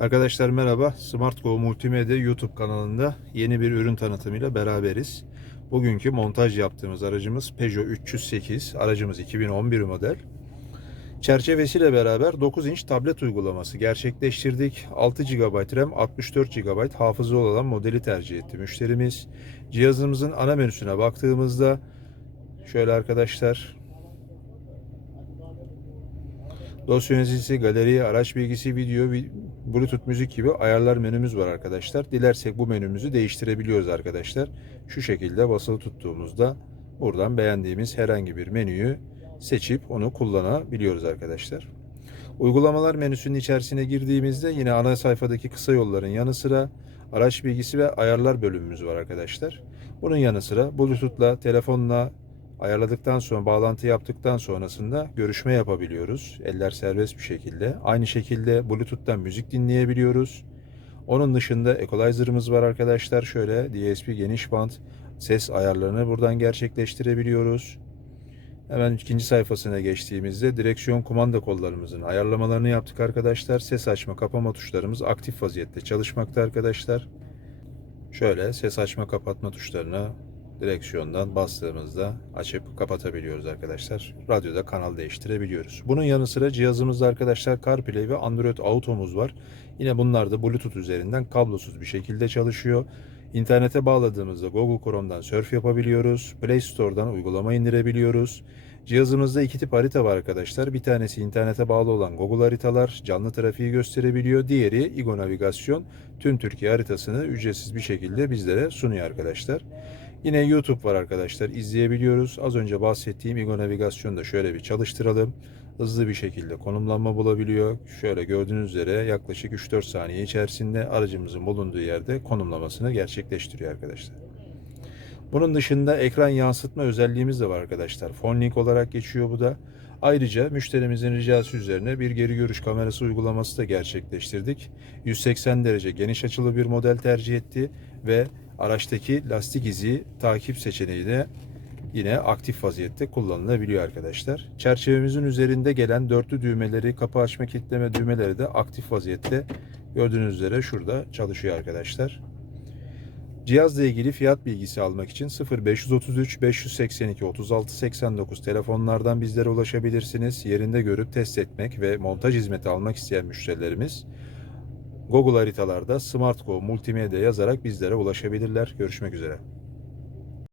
Arkadaşlar merhaba. SmartGo Multimedya YouTube kanalında yeni bir ürün tanıtımıyla beraberiz. Bugünkü montaj yaptığımız aracımız Peugeot 308. Aracımız 2011 model. Çerçevesiyle beraber 9 inç tablet uygulaması gerçekleştirdik. 6 GB RAM, 64 GB hafıza olan modeli tercih etti müşterimiz. Cihazımızın ana menüsüne baktığımızda şöyle arkadaşlar Dosya yöneticisi, galeri, araç bilgisi, video, vi- Bluetooth müzik gibi ayarlar menümüz var arkadaşlar. Dilersek bu menümüzü değiştirebiliyoruz arkadaşlar. Şu şekilde basılı tuttuğumuzda buradan beğendiğimiz herhangi bir menüyü seçip onu kullanabiliyoruz arkadaşlar. Uygulamalar menüsünün içerisine girdiğimizde yine ana sayfadaki kısa yolların yanı sıra araç bilgisi ve ayarlar bölümümüz var arkadaşlar. Bunun yanı sıra Bluetooth'la, telefonla, ayarladıktan sonra bağlantı yaptıktan sonrasında görüşme yapabiliyoruz. Eller serbest bir şekilde. Aynı şekilde Bluetooth'tan müzik dinleyebiliyoruz. Onun dışında equalizer'ımız var arkadaşlar. Şöyle DSP geniş band ses ayarlarını buradan gerçekleştirebiliyoruz. Hemen ikinci sayfasına geçtiğimizde direksiyon kumanda kollarımızın ayarlamalarını yaptık arkadaşlar. Ses açma kapama tuşlarımız aktif vaziyette çalışmakta arkadaşlar. Şöyle ses açma kapatma tuşlarını direksiyondan bastığımızda açıp kapatabiliyoruz arkadaşlar. Radyoda kanal değiştirebiliyoruz. Bunun yanı sıra cihazımızda arkadaşlar CarPlay ve Android Auto'muz var. Yine bunlar da Bluetooth üzerinden kablosuz bir şekilde çalışıyor. İnternete bağladığımızda Google Chrome'dan surf yapabiliyoruz. Play Store'dan uygulama indirebiliyoruz. Cihazımızda iki tip harita var arkadaşlar. Bir tanesi internete bağlı olan Google haritalar canlı trafiği gösterebiliyor. Diğeri İGO Navigasyon tüm Türkiye haritasını ücretsiz bir şekilde bizlere sunuyor arkadaşlar. Yine YouTube var arkadaşlar izleyebiliyoruz. Az önce bahsettiğim İGO Navigasyonu da şöyle bir çalıştıralım. Hızlı bir şekilde konumlanma bulabiliyor. Şöyle gördüğünüz üzere yaklaşık 3-4 saniye içerisinde aracımızın bulunduğu yerde konumlamasını gerçekleştiriyor arkadaşlar. Bunun dışında ekran yansıtma özelliğimiz de var arkadaşlar. Phonelink olarak geçiyor bu da. Ayrıca müşterimizin ricası üzerine bir geri görüş kamerası uygulaması da gerçekleştirdik. 180 derece geniş açılı bir model tercih etti ve araçtaki lastik izi takip seçeneği de yine aktif vaziyette kullanılabiliyor arkadaşlar. Çerçevemizin üzerinde gelen dörtlü düğmeleri, kapı açma kilitleme düğmeleri de aktif vaziyette gördüğünüz üzere şurada çalışıyor arkadaşlar. Cihazla ilgili fiyat bilgisi almak için 0533 582 36 89 telefonlardan bizlere ulaşabilirsiniz. Yerinde görüp test etmek ve montaj hizmeti almak isteyen müşterilerimiz Google haritalarda SmartGo Multimedya yazarak bizlere ulaşabilirler. Görüşmek üzere.